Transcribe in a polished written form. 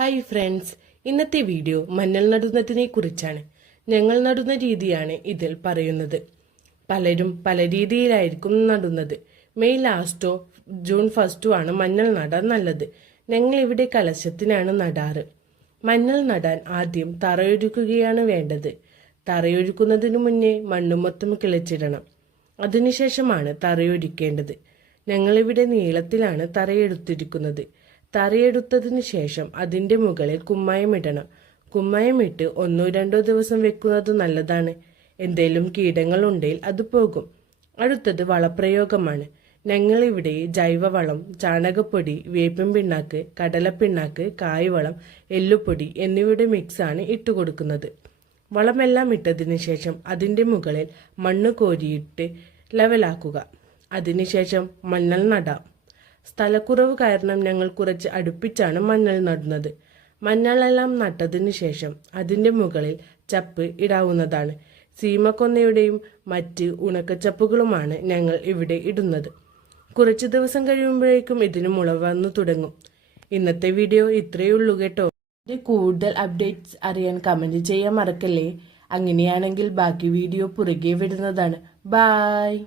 Hi friends, ഇന്നത്തെ video മഞ്ഞൾ നടുന്നതിനെ കുറിച്ചാണ്. ഞങ്ങൾ നടുന്ന രീതിയാണ് ഇതിൽ പറയുന്നത്. പലരും പല രീതിയിലായിരിക്കും നടുന്നത്. മെയ് ലാസ്റ്റോ ജൂൺ ഫസ്റ്റോ ആണ് മഞ്ഞൾ നടാൻ നല്ലത്. ഞങ്ങൾ ഇവിടെ കലശത്തിനാണ് നടാറ്. മഞ്ഞൾ നടാൻ ആദ്യം തറയൊരുക്കുകയാണ് വേണ്ടത്. തറയൊരുക്കുന്നതിനു മുന്നേ മണ്ണ് മൊത്തം കിളച്ചിടണം. അതിനുശേഷമാണ് തറയൊരുക്കേണ്ടത്. ഞങ്ങളിവിടെ നീളത്തിലാണ് തറയെടുത്തിരിക്കുന്നത്. തറയെടുത്തതിന് ശേഷം അതിൻ്റെ മുകളിൽ കുമ്മായമിടണം. കുമ്മായമിട്ട് 1-2 ദിവസം വെക്കുന്നത് നല്ലതാണ്. എന്തേലും കീടങ്ങളുണ്ടെങ്കിൽ അത് പോകും. അടുത്തത് വളപ്രയോഗമാണ്. ഞങ്ങളിവിടെ ജൈവവളം, ചാണകപ്പൊടി, വേപ്പിൻ പിണ്ണാക്ക്, കടലപ്പിണ്ണാക്ക്, കായ്വളം, എല്ലുപൊടി എന്നിവയുടെ മിക്സാണ് ഇട്ടുകൊടുക്കുന്നത്. വളമെല്ലാം ഇട്ടതിന് ശേഷം അതിൻ്റെ മുകളിൽ മണ്ണ് കോരിയിട്ട് ലെവലാക്കുക. അതിനുശേഷം മഞ്ഞൾ നടാം. സ്ഥലക്കുറവ് കാരണം ഞങ്ങൾ കുറച്ച് അടുപ്പിച്ചാണ് മഞ്ഞൾ നടുന്നത്. മഞ്ഞളെല്ലാം നട്ടതിന് ശേഷം അതിൻ്റെ മുകളിൽ ചപ്പ് ഇടാവുന്നതാണ്. സീമക്കൊന്നയുടെയും മറ്റ് ഉണക്കച്ചപ്പുകളുമാണ് ഞങ്ങൾ ഇവിടെ ഇടുന്നത്. കുറച്ച് ദിവസം കഴിയുമ്പോഴേക്കും ഇതിന് മുള വന്നു തുടങ്ങും. ഇന്നത്തെ വീഡിയോ ഇത്രയേ ഉള്ളൂ കേട്ടോ. കൂടുതൽ അപ്ഡേറ്റ്സ് അറിയാൻ കമൻറ്റ് ചെയ്യാൻ മറക്കല്ലേ. അങ്ങനെയാണെങ്കിൽ ബാക്കി വീഡിയോ പുറകെ വിടുന്നതാണ്. ബായ്.